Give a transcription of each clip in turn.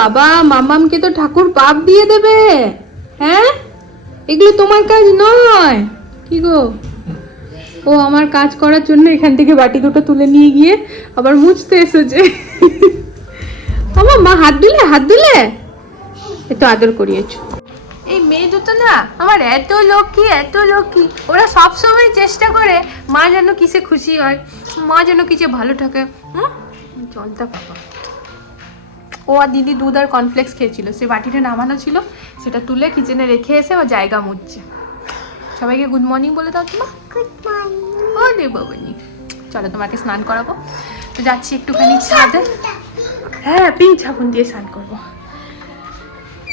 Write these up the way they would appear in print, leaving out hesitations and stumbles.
বাবা, মামামকে তো ঠাকুর পাপ দিয়ে দেবে। হ্যাঁ, এগুলো তোমার কাজ নয়। কি গো, ও আমার কাজ করার জন্য এখান থেকে বাটি দুটো তুলে নিয়ে গিয়ে আবার মুছতে এসেছে। আমার মা হাত দিলে একটু আদর করিয়েছো। এই মেয়ে দুটো না আমার এত লক্ষ্মী, ওরা সবসময় চেষ্টা করে মা যেন কিসে খুশি হয়, মা যেন কিসে ভালো থাকে। জলটা বাবা, ও আর দিদি দুধ আর কর্নফ্লেক্স খেয়েছিল, সে বাটিটা নামানো ছিল, সেটা তুলে কিচেনে রেখে এসে ও জায়গা মুছছে। সবাইকে গুড মর্নিং বলে দাও তোমা। Good morning. ও দে বাবানি, চলো তোমাকে স্নান করাবো। তো যাচ্ছি একটুখানি ছাদে। হ্যাঁ, পিঙ্ক সাবুন দিয়ে স্নান করবো।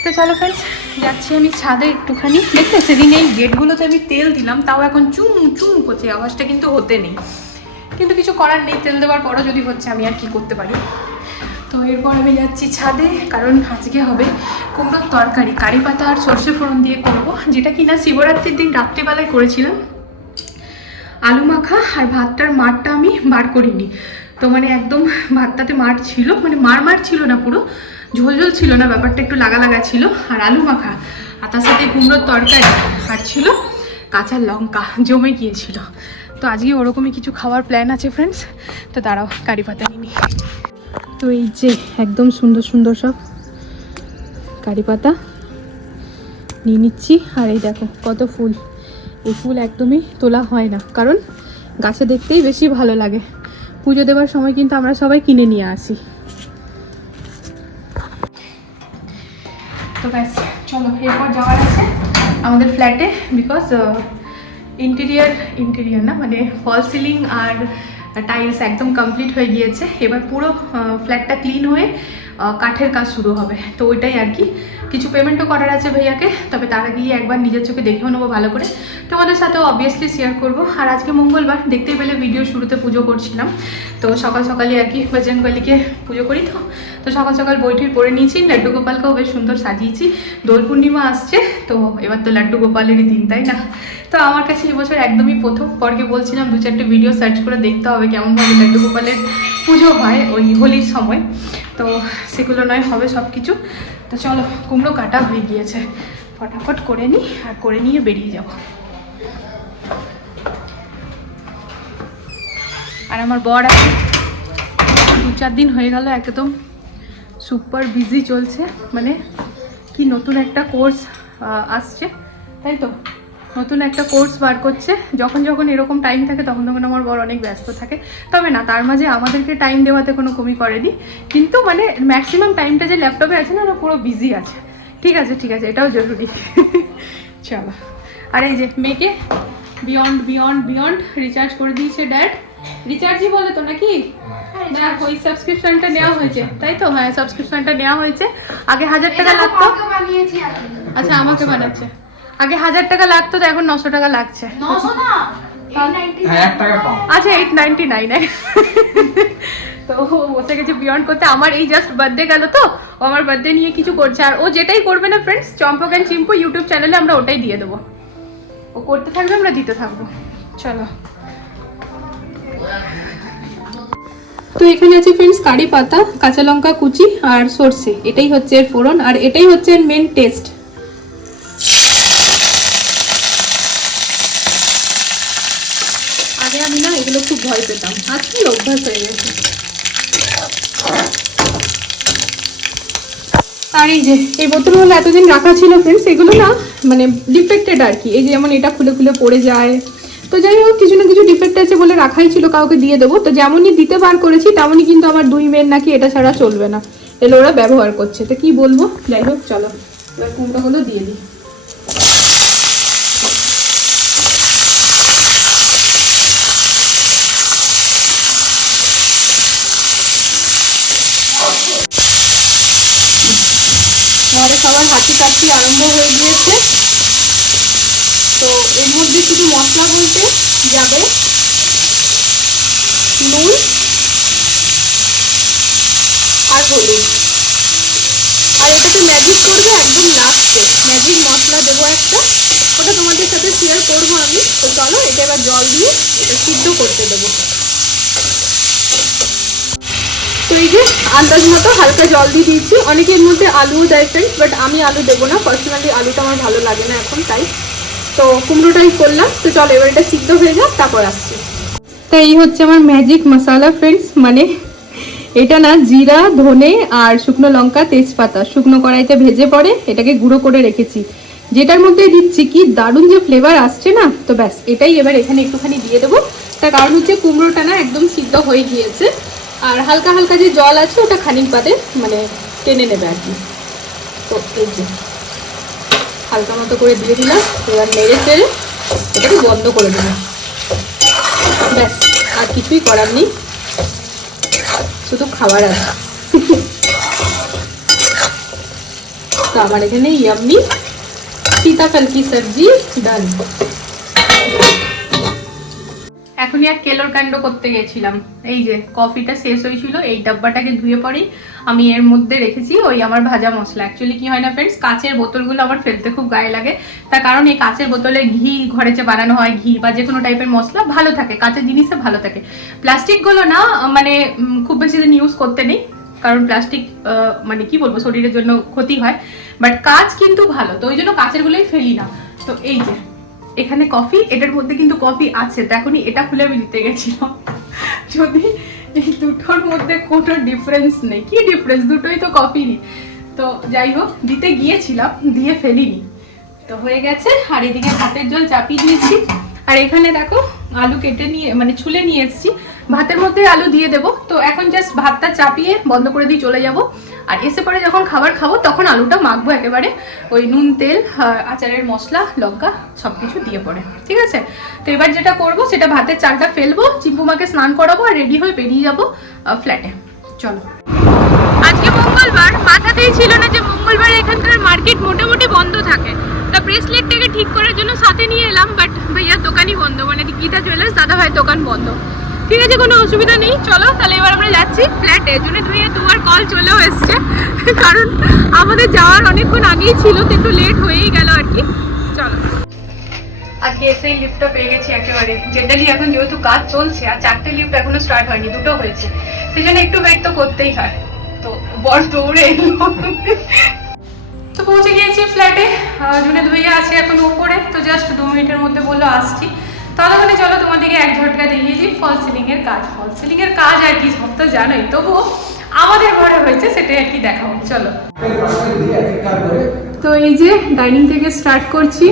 তো চলো ফ্রেন্ডস, যাচ্ছি আমি ছাদে একটুখানি। দেখতে সেদিন এই গেটগুলোতে আমি তেল দিলাম, তাও এখন চুম চুম করছে, আওয়াজটা কিন্তু হতে নেই। কিন্তু কিছু করার নেই, তেল দেওয়ার পরও যদি হচ্ছে আমি আর কি করতে পারি। তো এরপর আমি যাচ্ছি ছাদে, কারণ আজকে হবে কুমড়োর তরকারি, কারি পাতা আর সর্ষে ফোড়ন দিয়ে করবো, যেটা কিনা শিবরাত্রির দিন রাত্রিবেলায় করেছিলাম। আলু মাখা আর ভাতটার মারটা আমি বার করিনি, তো মানে একদম ভাতটাতে মার ছিল, মানে মার ছিল না, পুরো ঝোল ছিল না, ব্যাপারটা একটু লাগা ছিল। আর আলু মাখা আর তার সাথে কুমড়োর তরকারি আর ছিল কাঁচা লঙ্কা, জমে গিয়েছিল। তো আজকে ওরকমই কিছু খাওয়ার প্ল্যান আছে ফ্রেন্ডস। তো দাঁড়াও, কারি পাতা নিই। তো এই যে একদম সুন্দর সুন্দর সব কারি পাতা নিয়ে নিচ্ছি। আর এই দেখো কত ফুল, এই ফুল একদমই তোলা হয় না, কারণ গাছে দেখতেই বেশি ভালো লাগে। পুজো দেওয়ার সময় কিন্তু আমরা সবাই কিনে নিয়ে আসি। তো ব্যাস, চলো এরপর যাওয়ার আছে আমাদের ফ্ল্যাটে, বিকজ ইন্টেরিয়ার না, মানে ফল সিলিং আর টাইলস একদম কমপ্লিট হয়ে গিয়েছে। এবার পুরো ফ্ল্যাটটা ক্লিন হয়ে কাঠের কাজ শুরু হবে। তো ওইটাই আর কি, কিছু পেমেন্টও করার আছে ভাইয়াকে, তবে তার আগে একবার নিজের চোখে দেখেও নেবো ভালো করে, তোমাদের সাথেও অবভিয়াসলি শেয়ার করবো। আর আজকে মঙ্গলবার, দেখতেই পেলে ভিডিও শুরুতে পুজো করছিলাম। তো সকালে আর কি বজরংবলীকে পুজো করি, তো সকাল বইটির পরে নিয়েছি। লাড্ডু গোপালকেও বেশ সুন্দর সাজিয়েছি, দোল পূর্ণিমা আসছে, তো এবার তো লাড্ডু গোপালেরই দিন, তাই না? তো আমার কাছে এবছর একদমই প্রথম। পরকে বলছিলাম 2-4টে ভিডিও সার্চ করে দেখতে হবে কেমনভাবে লাড্ডু গোপালের পুজো হয় ওই হোলির সময়, তো সেগুলো নয় হবে সব কিছু। তো চলো, কুমড়ো কাটা হয়ে গিয়েছে, ফটাফট করে নিই, আর করে নিয়ে বেরিয়ে যাব। আর আমার বর আছে, 2-4 দিন হয়ে গেল একদম সুপার বিজি চলছে, মানে কি নতুন একটা কোর্স আসছে, তাই তো নতুন একটা কোর্স বার করছে। যখন এরকম টাইম থাকে তখন আমার বর অনেক ব্যস্ত থাকে, তবে না তার মাঝে আমাদেরকে টাইম দেওয়াতে কোনো কমি করেনি, কিন্তু মানে ম্যাক্সিমাম টাইমটা যে ল্যাপটপে আছে না, ওরা পুরো বিজি আছে। ঠিক আছে, এটাও জরুরি। চলো, আর এই যে মেয়েকে বিয়ন্ড রিচার্জ করে দিয়েছে ড্যাড। রিচার্জই বলে তো নাকি? না, ওই সাবস্ক্রিপশনটা নেওয়া হয়েছে, তাই তো? হ্যাঁ, সাবস্ক্রিপশনটা নেওয়া হয়েছে। আগে 1000 টাকা লাগতো। আচ্ছা, আমাকে বানাচ্ছে। আগে 1000 টাকা লাগতো, তো এখন 900 টাকা লাগছে। 900 না, 1 টাকা কম। আচ্ছা, 899। তো বসে গেছে বিয়ন্ড করতে। আমার এই জাস্ট বার্থডে গেল, তো ও আমার বার্থডে নিয়ে কিছু করছে, আর ও যেটাই করবে না friends, Champak and Chimpu YouTube চ্যানেলে আমরা ওটাই দিয়ে দেবো। ও করতে থাকবে, আমরা দিতে থাকবো। চলো। তো এখানে আছে ফ্রেন্ডস কারি পাতা, কাঁচা লঙ্কা কুচি আর সরষে, এটাই হচ্ছে এর ফোড়ন আর এটাই হচ্ছে এর মেন টেস্ট। আগে আমি না এগুলো খুব ভয় পেতাম, আজ কি অভ্যাস হয়ে গেছে। আর এই যে এই বোতলগুলো এতদিন রাখা ছিল ফ্রেন্ডস, এগুলো না মানে ডিফেক্টেড আর কি, এই যে যেমন এটা খুলে খুলে পড়ে যায়। তো যাই হোক কিছু না কিছু ডিফেক্ট আছে বলে রাখাই ছিল, কাউকে দিয়ে দেবো। তো যেমনই দিতে বার করেছি তেমনই কিন্তু আমার 2 মেয়ের নাকি এটা ছাড়া চলবে না, এগুলো ওরা ব্যবহার করছে। তো কি বলবো, যাই হোক চলো এবার কুমড়োগুলো দিয়ে দিই। ঘরে সবার হাঁচি কাশি আরম্ভ হয়ে গিয়েছে। তো এর মধ্যে শুধু মশলা বলতে যাবে নুন আর হলুদ, আর এটাকে ম্যাজিক করবে একদম লাস্টে, ম্যাজিক মশলা দেবো একটা, ওটা তোমাদের সাথে শেয়ার করবো আমি। তো চলো এটা এবার জল দিয়ে এটা সিদ্ধ করতে দেবো। তো এই যে আন্দাজ মতো হালকা জল দিয়ে দিয়েছি, অনেকে এর মধ্যে আলুও দেয় ফ্রেন্ডস, বাট আমি আলু দেবো না, পার্সোনালি আলুটা আমার ভালো লাগে না এখন, তাই তো কুমড়োটাই করলাম। তো চলো এবার এটা সিদ্ধ হয়ে যাক, তারপর আসছি। তো এই হচ্ছে আমার ম্যাজিক মশলা ফ্রেন্ডস, মানে এটা না জিরা ধনে আর শুকনো লঙ্কা তেজপাতা শুকনো কড়াইতে ভেজে পরে এটাকে গুঁড়ো করে রেখেছি, যেটার মধ্যে দিচ্ছি কি দারুণ যে ফ্লেভার আসছে না। তো ব্যাস এটাই এবার এখানে একটুখানি দিয়ে দেবো, তার কারণ হচ্ছে কুমড়োটা না একদম সিদ্ধ হয়ে গিয়েছে, আর হালকা হালকা যে জল আছে ওটা খানিক বাদে মানে টেনে নেবে আর কি। তো এই যে হালকা মতো করে দিয়ে দিলাম, এবার নেড়ে চেড়ে এটাকে বন্ধ করে দেবো, ব্যাস আর কিছুই করার নেই, শুধু খাবার আছে। তো আমার এখানে ইয়াম্মি সীতাফল কি সবজি ডান। এখনই এক কেলোর কাণ্ড করতে গেছিলাম, এই যে কফিটা শেষ হয়েছিল, এই ডাব্বাটাকে ধুয়ে পরেই আমি এর মধ্যে রেখেছি ওই আমার ভাজা মশলা। অ্যাকচুয়ালি কি হয় না ফ্রেন্ডস, কাচের বোতলগুলো আমার ফেলতে খুব গায়ে লাগে, তার কারণ এই কাচের বোতলে ঘি ঘরে যে বানানো হয় ঘি বা যে কোনো টাইপের মশলা ভালো থাকে, কাচের জিনিসে ভালো থাকে। প্লাস্টিকগুলো না মানে খুব বেশি দিন ইউজ করতে নেই, কারণ প্লাস্টিক মানে কি বলবো শরীরের জন্য ক্ষতি হয়, বাট কাচ কিন্তু ভালো, তো ওই জন্য কাচেরগুলোই ফেলি না। তো এই যে এখানে কফি, এটার মধ্যে কিন্তু কফি আছে, তো এখনই এটা খুলে আমি দিতে গেছিলাম, যদি এই দুটোর মধ্যে কোনো ডিফারেন্স নেই, কি ডিফারেন্স, দুটোই তো কফি নি। তো যাই হোক দিতে গিয়েছিলাম, দিয়ে ফেলিনি, তো হয়ে গেছে। আর এদিকে ভাতের জল চাপিয়ে দিয়েছি, আর এখানে দেখো আলু কেটে নিয়ে মানে ছুলে নিয়ে এসেছি, ভাতের মধ্যে আলু দিয়ে দেবো। তো এখন জাস্ট ভাতটা চাপিয়ে বন্ধ করে দিয়ে চলে যাব, আর এসে পরে যখন খাবার খাবো তখন আলুটা মাখবো একেবারে ওই নুন তেল আচারের মশলা লঙ্কা সব কিছু দিয়ে পরে, ঠিক আছে। তো এবার যেটা করবো সেটা ভাতের চালটা ফেলবো, চিম্পুমাকে স্নান করাবো আর রেডি হয়ে বেরিয়ে যাবো ফ্ল্যাটে। চলো। আজকে মঙ্গলবার, মাথাতেই ছিল না যে মঙ্গলবার এখানকার মার্কেট মোটামুটি বন্ধ থাকে। তা ব্রেসলেটটাকে ঠিক করার জন্য সাথে নিয়ে এলাম, বাট ভাইয়ার দোকানই বন্ধ, মানে গীতা জুয়েলার্স দাদা ভাইয়ের দোকান বন্ধ। ঠিক আছে, কোনো অসুবিধা নেই, চলো তাহলে এবার আমরা যাচ্ছি ফ্ল্যাটে। জুনেদ ভাইয়া দুবার কল চলেও এসছে, কারণ আমাদের যাওয়ার অনেকক্ষণ আগেই ছিল, তো একটু লেট হয়েই গেল আর কি। চলো, আজকে এসেই লিফটটা পেয়ে গেছি একেবারে, জেনারেলি এখন যেহেতু কাজ চলছে আর 4টে লিফট এখনো স্টার্ট হয়নি, 2টো হয়েছে, সেই জন্য একটু ওয়েট তো করতেই হয়। তো বড় দৌড়ে এলো। তো পৌঁছে গিয়েছি ফ্ল্যাটে, জুনেদ ভাইয়া আছে এখন উপরে, তো জাস্ট 2 মিনিটের মধ্যে বললো আসছি। তাহলে চলো তোমাদেরকে এক ঝটকা দেখিয়েছি ফল সিলিং এর কাজ। ফল সিলিং এর কাজ আর কি সব তো জানোই, তবুও আমাদের ঘরে হয়েছে সেটাই আর কি দেখাবো, চলো। তো এই যে ডাইনিং থেকে স্টার্ট করছি,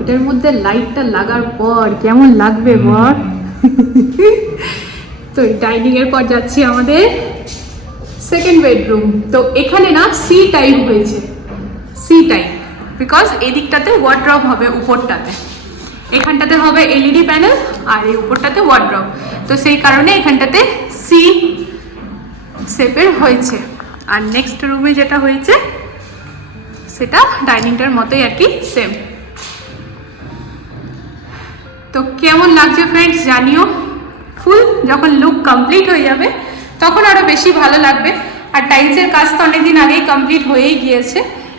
এটার মধ্যে লাইটটা লাগার পর কেমন লাগবে বল। তো ডাইনিং এর পর যাচ্ছি আমাদের সেকেন্ড বেডরুম। তো এখানে না সি টাইপ হয়েছে, সি টাইপ, বিকজ এদিকটাতে ওয়ার্ড্রব হবে, উপরটাতে এখানটাতে হবে এলইডি প্যানেল আর এই উপরটাতে ওয়ার্ড্রব, তো সেই কারণে এখানটাতে সি শেপের হয়েছে। আর নেক্সট রুমে যেটা হয়েছে সেটা ডাইনিংটার মতোই আর কি সেম। তো কেমন লাগছে ফ্রেন্ডস জানিও, ফুল যখন লুক কমপ্লিট হয়ে যাবে তখন আরও বেশি ভালো লাগবে। আর টাইলসের কাজ তো অনেকদিন আগেই কমপ্লিট হয়েই গিয়েছে,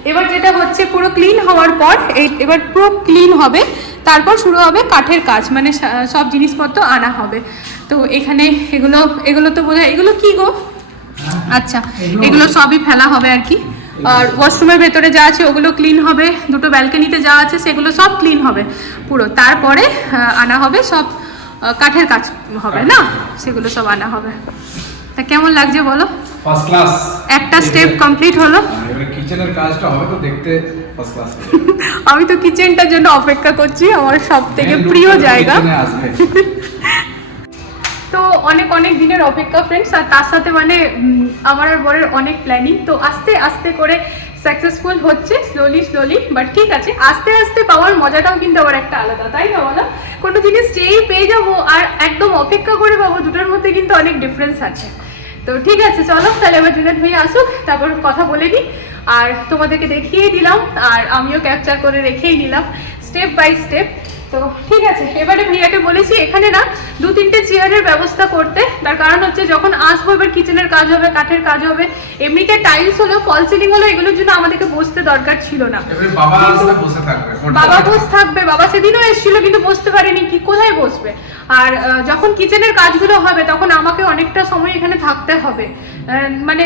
এবার যেটা হচ্ছে পুরো ক্লিন হওয়ার পর এবার পুরো ক্লিন হবে, তারপর শুরু হবে কাঠের কাজ, মানে সব জিনিসপত্র আনা হবে। তো এখানে এগুলো তো বোধহয় এগুলো কি গো? আচ্ছা, এগুলো সবই ফেলা হবে আর কি। আর ওয়াশরুমের ভেতরে যা আছে ওগুলো ক্লিন হবে, দুটো ব্যালকনিতে যা আছে সেগুলো সব ক্লিন হবে পুরো। তারপরে আনা হবে সব কাঠের কাজ হবে না, সেগুলো সব আনা হবে। তা কেমন লাগছে বলো? ফার্স্ট ক্লাস একটা স্টেপ কমপ্লিট হলো। এবার কিচেনের কাজটা হবে তো দেখতে ফার্স্ট ক্লাস। আমি তো কিচেনটার জন্য অপেক্ষা করছি, আমার সব থেকে প্রিয় জায়গা। তো অনেক অনেক দিনের অপেক্ষা ফ্রেন্ডস, আর তার সাথে মানে আমার আর বরের অনেক প্ল্যানিং। তো আস্তে আস্তে করে সাকসেসফুল হচ্ছে, স্লোলি, বাট ঠিক আছে, আস্তে আস্তে পাওয়ার মজাটাও কিন্তু আবার একটা আলাদা, তাই না বলো? কোনো জিনিস যেই পেয়ে যাবো আর একদম অপেক্ষা করে পাবো, দুটোর মধ্যে কিন্তু অনেক ডিফারেন্স আছে। তো ঠিক আছে, চলো তাহলে এবার জুনেদ ভাই আসুক, তারপর কথা বলে নিই, আর তোমাদেরকে দেখিয়ে দিলাম, আর আমিও ক্যাপচার করে রেখেই নিলাম স্টেপ বাই স্টেপ। তো ঠিক আছে, এবারে ভাইয়াকে বলেছি এখানে না 2-3টে চেয়ারের ব্যবস্থা করতে। তার কারণ হচ্ছে যখন আসবো এবার কিচেনের কাজ হবে, কাঠের কাজ হবে, এমনিতে টাইলস হলো, ফল সিলিং হলো, এগুলোর জন্য আমাদেরকে বসতে দরকার ছিল না। বাবা বসে থাকবে, বাবা সেদিনও এসেছিল কিন্তু বসতে পারেনি, কি কোথায় বসবে। আর যখন কিচেনের কাজগুলো হবে তখন আমাকে অনেকটা সময় এখানে থাকতে হবে, মানে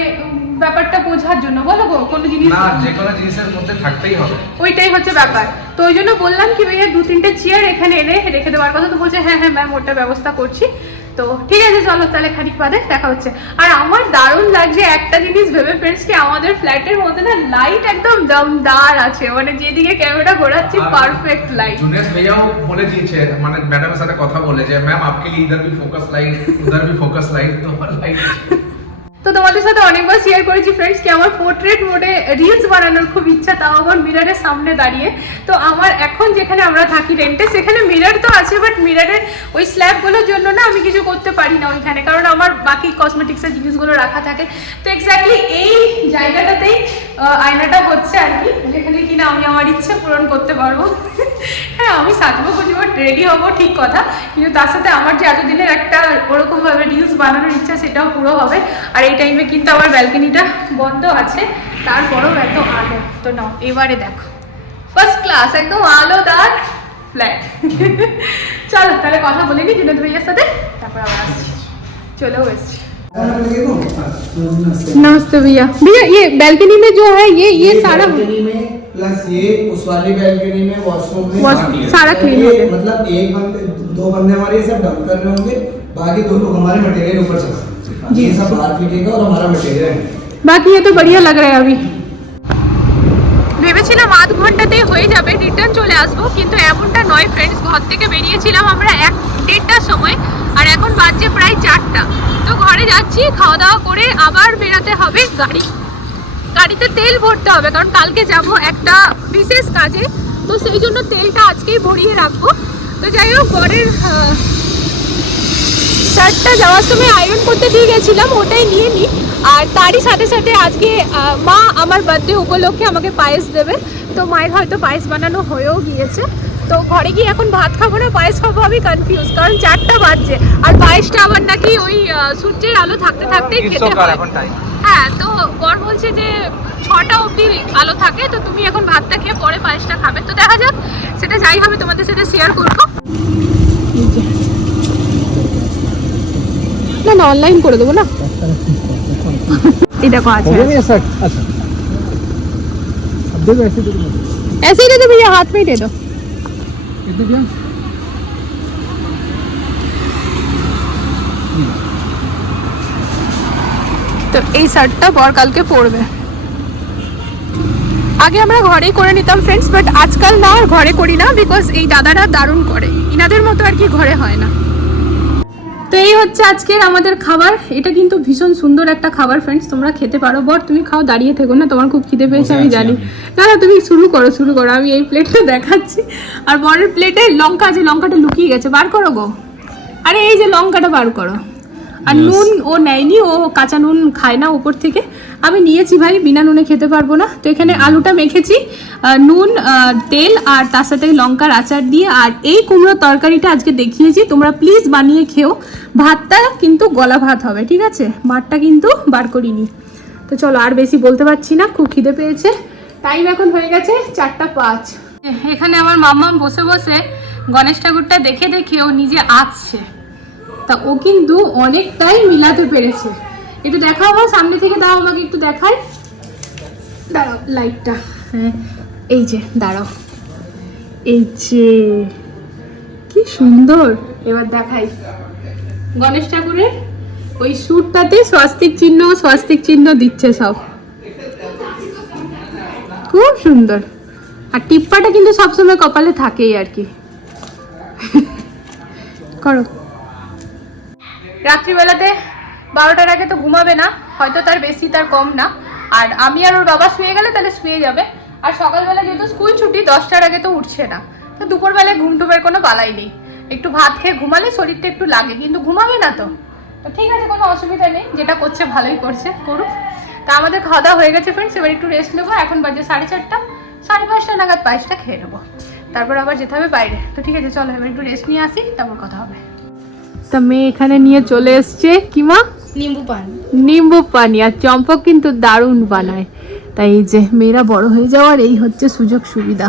ব্যাপারটা বোঝার জন্য, বলো গো? কোনো জিনিস না, যে কোনো জিনিসের মধ্যে থাকতেই হবে, ওইটাই হচ্ছে ব্যাপার। তো ওই জন্য বললাম কি ভাইয়া 2-3টে চেয়ার এখানে এনে রেখে দেওয়ার কথা। তো বলছে হ্যাঁ ম্যাম, ওটা ব্যবস্থা করছি। তো ঠিক আছে, চলো তাহলে খানিক বাদে দেখা হচ্ছে। আর আমার দারুণ লাগছে একটা জিনিস ভেবে ফ্রেন্ডস, কি আমাদের ফ্ল্যাটের মধ্যে না লাইট একদম দমদার আছে, মানে যেদিকে ক্যামেরা ঘোরাচ্ছি পারফেক্ট লাইট। জুনেদ ভাইয়াও বলে দিয়েছে, মানে ম্যাডামের সাথে কথা বলে যে ম্যাম আপকে লিয়ে ইধার ভি ফোকাস লাইট, উধার ভি ফোকাস লাইট, তো লাইট। তো তোমাদের সাথে অনেকবার শেয়ার করেছি ফ্রেন্ডস কি আমার পোর্ট্রেট মোডে রিলস বানানোর খুব ইচ্ছা, তাও আমার মিররের সামনে দাঁড়িয়ে। তো আমার এখন যেখানে আমরা থাকি রেন্টে, সেখানে মিরর তো আছে, বাট মিররের ওই স্ল্যাবগুলোর জন্য না আমি কিছু করতে পারি না ওইখানে, কারণ আমার বাকি কসমেটিক্সের জিনিসগুলো রাখা থাকে। তো এক্স্যাক্টলি এই জায়গাটাতেই আয়নাটা হচ্ছে আর কি, যেখানে কিনা আমি আমার ইচ্ছে পূরণ করতে পারবো। হ্যাঁ, আমি সাজবো গুজবো রেডি হবো ঠিক কথা, কিন্তু তার সাথে আমার যে এতদিনের একটা ওরকমভাবে রিলস বানানোর ইচ্ছা সেটাও পুরো হবে। আর এই টাইমে কিন্তু আমার ব্যালকনিটা বন্ধ আছে, তারপরেও এত আলো। তো নাও এবারে দেখো, ফার্স্ট ক্লাস একদম আলোদার ফ্ল্যাট। চলো তাহলে কথা বলে নি জুনেদ ভাইয়ের সাথে, তারপর আবার আসছি। चलो एसছি। नमस्ते भैया। भैया ये बैल्कनी में जो है ये सारा बैल्कनी में प्लस ये उस वाली बैल्कनी में वॉशरूम में सारा क्लीन हो गया। मतलब एक बंदे 2 बंदे हमारे ये सब डंप कर रहे होंगे, बाकी 2 लोग हमारे मटेरियल ऊपर चला जी, ये सब बाहर फेंकेगा और हमारा मटेरियल है। बाकी ये तो बढ़िया लग रहा है। अभी ভেবেছিলাম আধ ঘন্টাতেই হয়ে যাবে, রিটার্ন চলে আসবো, কিন্তু এমনটা নয় ফ্রেন্ডস। ঘর থেকে বেরিয়েছিলাম আমরা 1-1:30টার সময়, আর এখন বাজছে প্রায় 4টা। তো ঘরে যাচ্ছি, খাওয়া দাওয়া করে আবার বেরাতে হবে, গাড়িতে তেল ভরতে হবে, কারণ কালকে যাব একটা বিশেষ কাজে। তো সেই জন্য তেলটা আজকেই ভরিয়ে রাখবো। তো যাই হোক, ঘরের শার্টটা যাওয়ার সময় আয়রন করতে দিয়ে গেছিলাম, ওটাই নিয়ে নিই। আর তারই সাথে সাথে আজকে মা আমার বার্থডে উপলক্ষে আমাকে পায়েস দেবে। তো মায়ের হয়তো পায়েস বানানো হয়েও গিয়েছে। তো ঘরে গিয়ে এখন ভাত খাবো না পায়েস খাবো, আমি কনফিউজ, কারণ 4টা বাজছে। আর পায়েসটা আবার নাকি ওই সূর্যের আলো থাকতে থাকতেই খেতে হয়। হ্যাঁ, তো বর বলছে যে 6টা অবধি আলো থাকে, তো তুমি এখন ভাতটা খেয়ে পরে পায়েসটা খাবে। তো দেখা যাক, সেটা যাই হবে তোমাদের সাথে শেয়ার করবো। না না, অনলাइन করে দেবো না। ये देखो अच्छा अच्छा अब दे दो, ऐसे दे दो, ऐसे ही दे दो भैया, हाथ में ही दे दो। कितने दिया? তো এই শার্টটা বর কালকে পরবে। আগে আমরা ঘরেই করে নিতাম ফ্রেন্ডস, বাট আজকাল না আর ঘরে করি না, বিকজ এই দাদারা দারুণ করে, ইনাদের মতো আর কি ঘরে হয় না। তো এই হচ্ছে আজকের আমাদের খাবার। এটা কিন্তু ভীষণ সুন্দর একটা খাবার ফ্রেন্ডস, তোমরা খেতে পারো। বর তুমি খাও, দাঁড়িয়ে থেকো না, তোমার খুব খিদে পেয়েছে আমি জানি। না না, তুমি শুরু করো, আমি এই প্লেটটা দেখাচ্ছি। আর বরের প্লেটে লঙ্কা আছে, লঙ্কাটা লুকিয়ে গেছে, বার করো গো। আরে এই যে লঙ্কাটা বার করো। আর নুন ও নেয়নি, ও কাঁচা নুন খায় না উপর থেকে, আমি নিয়েছি ভাই, বিনা নুনে খেতে পারবো না। তো এখানে আলুটা মেখেছি নুন তেল আর তার সাথে লঙ্কার আচার দিয়ে। আর এই কুমড়োর তরকারিটা আজকে দেখিয়েছি, তোমরা প্লিজ বানিয়ে খেও। ভাতটা কিন্তু গলা ভাত হবে, ঠিক আছে? ভাতটা কিন্তু বার করিনি। তো চলো, আর বেশি বলতে পারছি না, খুব খিদে পেয়েছে, টাইম এখন হয়ে গেছে 4:05। এখানে আমার মাম্মাম বসে বসে গণেশ ঠাকুরটা দেখে দেখে ও নিজে আঁকছে। তা ও কিন্তু অনেকটাই মিলাতে পেরেছে। একটু দেখাও আমার সামনে থেকে, দাও আমাকে একটু দেখাই। দাঁড়াও লাইটটা, হ্যাঁ এই যে দাঁড়াও, এই যে কি সুন্দর। এবার দেখাই গণেশ ঠাকুরের ওই সুরটাতে স্বস্তিক চিহ্ন দিচ্ছে সব, খুব সুন্দর। আর টিপ্পাটা কিন্তু সবসময় কপালে থাকেই আর কি। করো। রাত্রিবেলাতে 12টার আগে তো ঘুমাবে না, হয়তো তার বেশি তার কম না। আর আমি আর ওর বাবা শুয়ে গেলে তাহলে শুয়ে যাবে। আর সকালবেলা যেহেতু স্কুল ছুটি 10টার আগে তো উঠছে না, তো দুপুরবেলায় ঘুম টুমের কোনো বালাই নেই। একটু ভাত খেয়ে ঘুমালে শরীরটা একটু লাগে, কিন্তু ঘুমাবে না তো। তো ঠিক আছে, কোনো অসুবিধা নেই, যেটা করছে ভালোই করছে, করুক। তা আমাদের খাওয়া দাওয়া হয়ে গেছে ফ্রেন্ডস, এবার একটু রেস্ট নেবো। এখন বাজে 4:30, 5:30 নাগাদ পায়েসটা খেয়ে নেবো, তারপর আবার যেতে হবে বাইরে। তো ঠিক আছে চলো এবার একটু রেস্ট নিয়ে আসি, তারপর কথা হবে। তা মেয়ে এখানে নিয়ে চলে এসছে কি মা? নিম্বু পানি। আর চম্পক কিন্তু দারুণ বানায়। তাই এই যে মেয়েরা বড় হয়ে যাওয়ার এই হচ্ছে সুযোগ সুবিধা।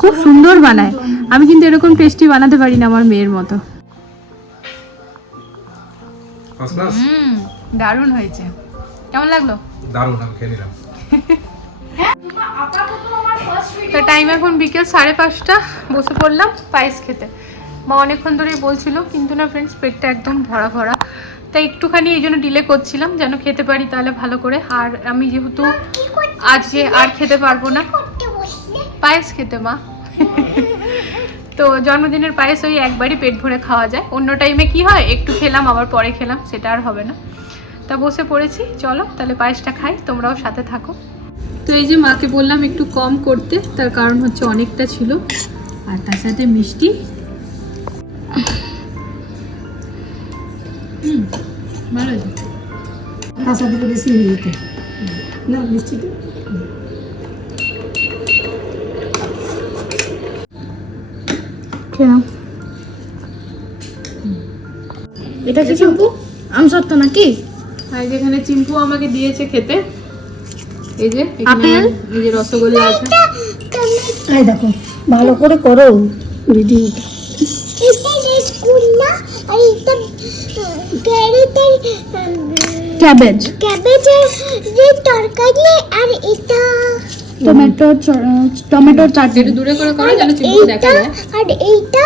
খুব সুন্দর বানায়। আমি কিন্তু এরকম টেস্টি বানাতে পারি না আমার মেয়ের মতো। দারুণ হয়েছে। কেমন লাগলো? দারুণ, আমি খেয়ে নিলাম। তো টাইম এখন বিকেল 5:30, বসে পড়লাম পায়েস খেতে। মা অনেকক্ষণ ধরেই বলছিল, কিন্তু না ফ্রেন্ডস পেটটা একদম ভরা ভরা, তাই একটুখানি এই জন্য ডিলে করছিলাম যেন খেতে পারি তাহলে ভালো করে। আর আমি যেহেতু আজকে আর খেতে পারবো না পায়েস খেতে মা। তো জন্মদিনের পায়েস ওই একবারই পেট ভরে খাওয়া যায়, অন্য টাইমে কি হয় একটু খেলাম আবার পরে খেলাম, সেটা আর হবে না। তা বসে পড়েছি, চলো তাহলে পায়েসটা খাই, তোমরাও সাথে থাকো। তো এই যে মাকে বললাম একটু কম করতে, তার কারণ হচ্ছে অনেকটা ছিল, আর তার সাথে মিষ্টি। ভালো আছে, তার সাথে তো বেশি হয়ে যেত না মিষ্টিটা। খেলাম। এটা কি চিম্পু আমসত্ব নাকি? আর যেখানে চিম্পু আমাকে দিয়েছে খেতে, এই যে আপেল, এই যে রসগোল্লা আছে। এই দেখো ভালো করে করো দিদি। ক্যাবেজ তরকারি আর এটা টমেটোর চাটনি। একটু দূরে করে করো যেন চিম্পু দেখা যায়। আর এইটা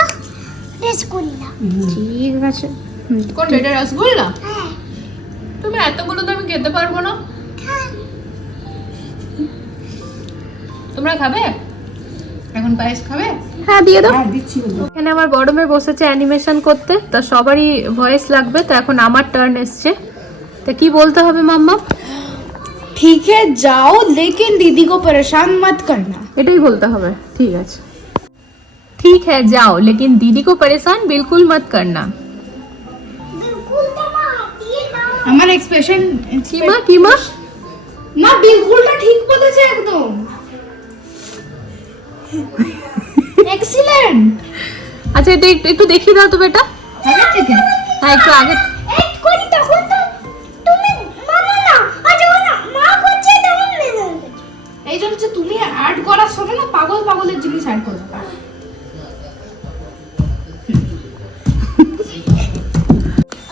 রসগোল্লা। ঠিক আছে। কোনটা? এটা রসগোল্লা? হ্যাঁ তুমি এতগুলো তো আমি খেতে পারবো না। তোমরা খাবে? এখন পায়েস খাবে? হ্যাঁ দিয়ে দাও। হ্যাঁ দিচ্ছি। এখানে আমার বড় মেয়ে বসেছে অ্যানিমেশন করতে, তা সবারই ভয়েস লাগবে, তো এখন আমার টার্ন এসছে। তা কি বলতে হবে মাম্মা? ঠিক है जाओ लेकिन दीदी को परेशान मत करना। এটাই বলতে হবে, ঠিক আছে। ঠিক है जाओ लेकिन दीदी को परेशान बिल्कुल मत करना। বিলকুল তোমা দিয়ে দাও। আমার এক্সপ্রেশন কি মা মা বিলকুলটা ঠিক বলেছে একদম। এক্সিলেন্ট। আচ্ছা এটা একটু দেখিয়ে দাও তো বেটা। আগে থেকে হ্যাঁ একটু আগে। এই করি তখন তো তুমি মামা না আজ না মা করছে তখন মেনে নেবে। এই জন্য যে তুমি অ্যাড করার সময় না পাগল পাগলের জিনিস অ্যাড করবে।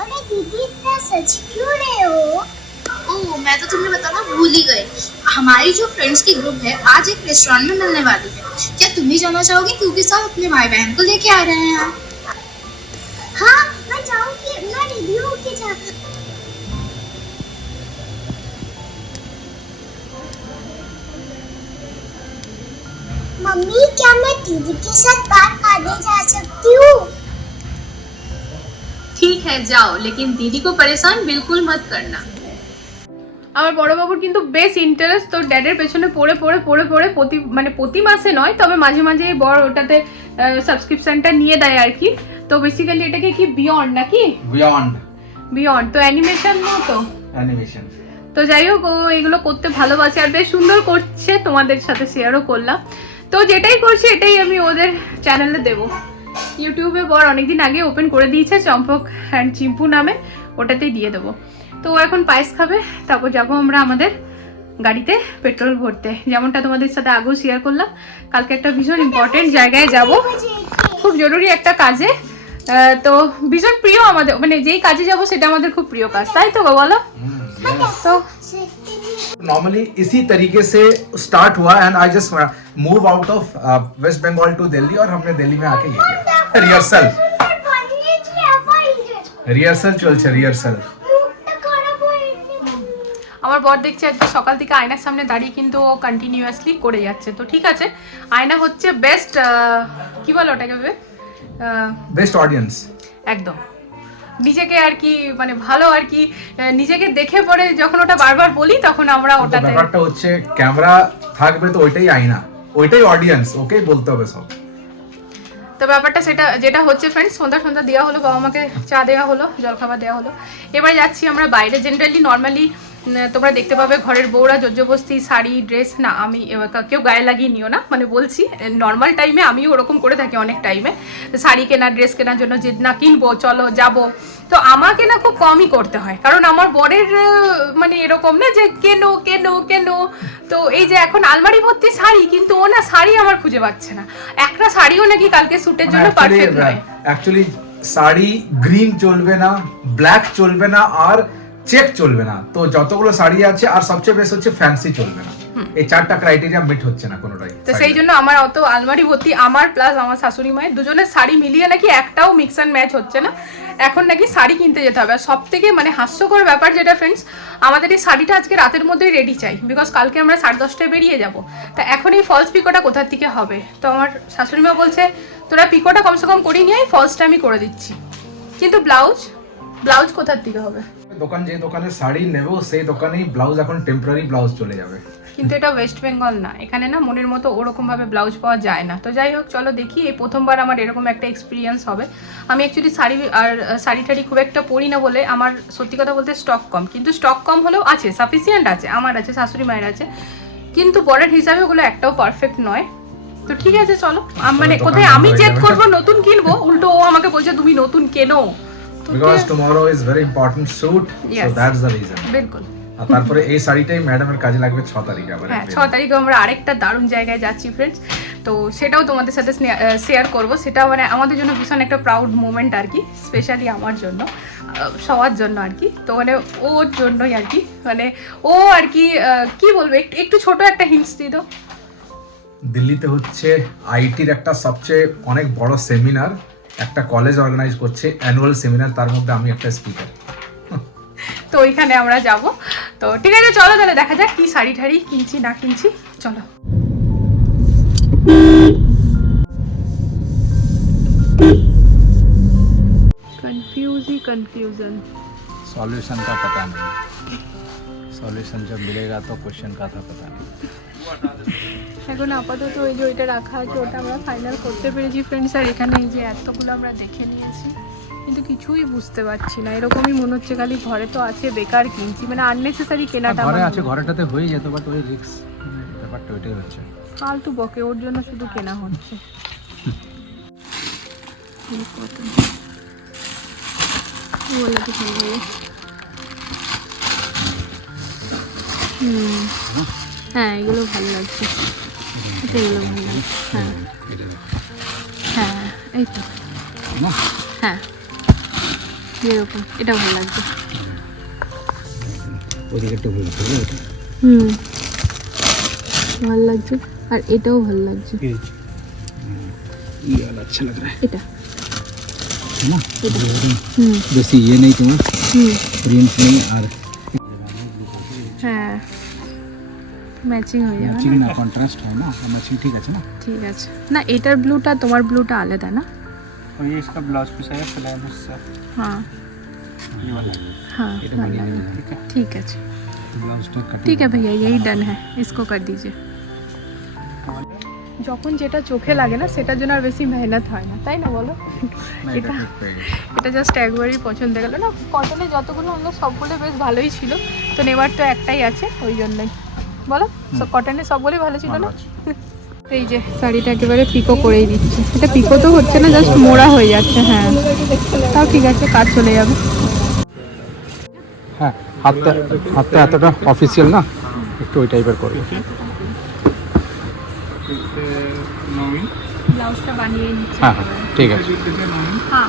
अरे दीदी इतना सच क्यों रहे हो? ओह मैं तो तुम्हें बताना भूल ही गई। हमारी जो फ्रेंड्स की ग्रुप है आज एक रेस्टोरेंट में मिलने वाली है। क्या तुम भी जाना चाहोगी? क्योंकि सब अपने भाई बहन को लेके आ रहे हैं। हाँ मैं जाऊंगी, मैं रेडी होके जा। मम्मी क्या मैं दीदी के साथ बाहर खाने जा सकती हूँ? ঠিক है जाओ लेकिन दीदी को परेशान बिल्कुल मत करना। আমার বড় বাবুর কিন্তু বেশ ইন্টারেস্ট, তো ড্যাডের পেছনে পড়ে প্রতি মাসে নয়, তবে মাঝে মাঝে বড় ওটাতে সাবস্ক্রিপশনটা নিয়ে দেয় আর কি। তো বেসিক্যালি এটাকে কি বিয়ন্ড নাকি? বিয়ন্ড তো অ্যানিমেশন মতো অ্যানিমেশন। তো যাই হোক ও এগুলো করতে ভালোবাসে আর বেশ সুন্দর করছে, তোমাদের সাথে শেয়ারও করলাম। তো যেটাই করছি এটাই আমি ওদের চ্যানেলে দেবো। ইউটিউবে বর অনেকদিন আগে ওপেন করে দিয়েছে চম্পক অ্যান্ড চিম্পু নামে, ওটাতেই দিয়ে দেবো। তো ও এখন পায়েস খাবে, তারপর যাবো আমরা আমাদের গাড়িতে পেট্রোল ভরতে। যেমনটা তোমাদের সাথে আগেও শেয়ার করলাম, কালকে একটা ভীষণ ইম্পর্টেন্ট জায়গায় যাব, খুব জরুরি একটা কাজে। তো ভীষণ প্রিয় আমাদের, মানে যেই কাজে যাব সেটা আমাদের খুব প্রিয় কাজ, তাই তো গো বলো? তো नॉर्मली इसी तरीके से स्टार्ट हुआ and I just move out of West Bengal to Delhi और हमने दिल्ली में आके ये किया रिहर्सल চলছে রিহার্সাল। আমার বর দেখছে আজকে সকাল থেকে আয়নার সামনে দাঁড়িয়ে কিন্তু ও কন্টিনিউয়াসলি করে যাচ্ছে। তো ঠিক আছে, আয়না হচ্ছে বেস্ট, কি বলো ওটাকে, বেস্ট অডিয়েন্স। একদম নিজেকে আর কি মানে ভালো আর কি নিজেকে দেখে পরে যখন ওটা বারবার বলি তখন আমরা ওটাতে, ব্যাপারটা হচ্ছে ক্যামেরা থাকবে তো ওইটাই আয়না, ওইটাই অডিয়েন্স, ওকেই বলতে হবে সব। তো ব্যাপারটা সেটা যেটা হচ্ছে ফ্রেন্ডস, সন্ধ্যা দেওয়া হলো, বাবা মাকে চা দেওয়া হলো, জলখাবার দেওয়া হলো। এবার যাচ্ছি আমরা বাইরে। জেনারেলি নর্মালি তোমরা দেখতে পাবে ঘরের বউরা জর্জবস্তি শাড়ি ড্রেস, না আমি কেউ গায়ে লাগিয়ে নিও না, মানে বলছি নর্মাল টাইমে আমিও ওরকম করে থাকি অনেক টাইমে, শাড়ি কেনা ড্রেস কেনার জন্য যে না কিনবো চলো যাবো। তো আমাকে না খুব কমই করতে হয়, কারণ আমার বরের মানে এরকম না যে কেন কেন কেন। তো এই যে এখন আলমারি ভর্তি শাড়ি, কিন্তু ও না শাড়ি আমার খুঁজে পাচ্ছে না, একটা শাড়িও নাকি কালকে শ্যুটের জন্য পারফেক্ট নয়। অ্যাকচুয়ালি শাড়ি গ্রিন চলবে না, ব্ল্যাক চলবে না, আর চেক চলবে না। তো যতগুলো শাড়ি আছে আর সবচেয়ে বেশি হচ্ছে ফ্যান্সি চলবে না, এই চারটা ক্রাইটেরিয়া মিট হচ্ছে না কোনোটাই। তো সেই জন্য আমার অত আলমারি ভর্তি, আমার প্লাস আমার শাশুড়ি মায়ের দুজনের শাড়ি মিলিয়ে নাকি একটাও মিক্স অ্যান্ড ম্যাচ হচ্ছে না। এখন নাকি শাড়ি কিনতে যেতে হবে। আর সব থেকে মানে হাস্যকর ব্যাপার যেটা ফ্রেন্ডস, আমাদের এই শাড়িটা আজকে রাতের মধ্যেই রেডি চাই, বিকজ কালকে আমরা 10:30টায় বেরিয়ে যাব। তা এখন এই ফলস পিকোটা কোথার থেকে হবে? তো আমার শাশুড়ি মা বলছে তোরা পিকোটা কমসে কম করিয়ে নিয়ে আয়, ফলসটা আমি করে দিচ্ছি। কিন্তু ব্লাউজ কোথার থেকে হবে? দোকান যে দোকানে শাড়ি নেব সেই দোকানেই ব্লাউজ এখন টেম্পোরারি ব্লাউজ চলে যাবে। কিন্তু এটা ওয়েস্ট বেঙ্গল না, এখানে না মনের মতো ওরকম ভাবে ব্লাউজ পাওয়া যায় না। তো যাই হোক চলো দেখি, এই প্রথমবার আমার এরকম একটা এক্সপিরিয়েন্স হবে। আমি অ্যাকচুয়ালি শাড়ি টাড়ি খুব একটা পরি না বলে আমার সত্যি কথা বলতে স্টক কম, কিন্তু স্টক কম হলেও আছে, সাফিসিয়েন্ট আছে, আমার আছে, শাশুড়ি মায়ের আছে, কিন্তু বরের হিসাবে ওগুলো একটাও পারফেক্ট নয়। তো ঠিক আছে চলো, মানে কোথায় আমি চেক করবো নতুন কিনবো, উল্টো ও আমাকে বলছে তুমি নতুন কেনো। Because tomorrow is very important shoot, so that's the reason. বিলকুল। আর তারপরে এই শাড়িটাই ম্যাডামের কাজে লাগবে 6 তারিখে আবার। হ্যাঁ 6 তারিখে আমরা আরেকটা দারুণ জায়গায় যাচ্ছি ফ্রেন্ডস, তো সেটাও তোমাদের সাথে শেয়ার করব। সেটা মানে আমাদের জন্য ভীষণ একটা প্রাউড মোমেন্ট আর কি, স্পেশালি আমার জন্য, সবার জন্য আর কি। তো মানে ওর জন্যই আর কি, মানে ও আর কি কি বলবো, একটু ছোট একটা হিন্টস দিই তো। দিল্লিতে হচ্ছে আইটির একটা সবচেয়ে অনেক বড় সেমিনার, একটা কলেজ অর্গানাইজ করছে অ্যানুয়াল সেমিনার, তার মধ্যে আমি একটা স্পিকার। তো ওইখানে আমরা যাব। তো ঠিক আছে চলো তাহলে দেখা যাক কি শাড়ি ঠাড়ি কিনছি না কিনছি, চলো। कंफ्यूजन सॉल्यूशन का पता नहीं, सॉल्यूशन जब मिलेगा तो क्वेश्चन का था पता नहीं। এখন আপাতত ওই যে ওইটা রাখা আছে ওটা আমরা ফাইনাল করতে পেরেছি ফ্রেন্ডস। আর এখানে এই যে এতগুলো আমরা দেখে নিয়েছি, কিন্তু কিছুই বুঝতে পারছি না, এরকমই মনে হচ্ছে খালি ঘরে তো আছে বেকার কিনছি, মানে আননেসেসারি কেনাটা। ঘরে আছে, ঘরেটাতে হয়ে যেত, বাট ওই রিস্ক ব্যাপারটা ওইটাই হচ্ছে, ফালতু বকে, ওর জন্য শুধু কেনা হচ্ছে। হ্যাঁ এগুলো ভালো লাগছে, এগুলো ভালো লাগছে। হ্যাঁ হ্যাঁ এই তো, হ্যাঁ এরকম এটা ভালো লাগছে। ভালো লাগছে, আর এটাও ভালো লাগছে। ये वाला अच्छा लग रहा है, এটা है ना? जैसे ये नहीं तुम्हें प्रिंट नहीं, और হ্যাঁ ম্যাচিং হয়ে যাবে मैचिंग ना, कॉन्ट्रास्ट है ना, मैचिंग ठीक है ना। ঠিক আছে না, এটার ব্লুটা তোমার ব্লুটা আলাদা না? और ये इसका ब्लाउज पीस है प्लेन से, हाँ ये वाला हाँ ठीक है, ठीक है ब्लाउज कट ठीक है भैया, यही डन है, इसको कर दीजिए। যখন যেটা চোখে লাগে না সেটার জন্য আর বেশি মেহনত হয় না, তাই না বলো? এটা এটা জাস্ট একবারই পছন্দ গেল না। কটনে যতগুলো আমরা সবগুলো বেশ ভালোই ছিল, তো নেবার তো একটাই আছে, ওই জন্যই বলো। সব কটনে সবগুলোই ভালো ছিল না। এই যে শাড়িটা একেবারে পিকো করেই দিচ্ছে, এটা পিকো তো হচ্ছে না, জাস্ট মোড়া হয়ে যাচ্ছে। হ্যাঁ তাও ঠিক আছে, কাজ চলে যাবে। हाँ হাতটা হাতটা এতটা অফিসিয়াল না, একটু ওই টাইপের করবে। ব্লাউজটা বানিয়ে নিচ্ছি। হ্যাঁ হ্যাঁ ঠিক আছে। হ্যাঁ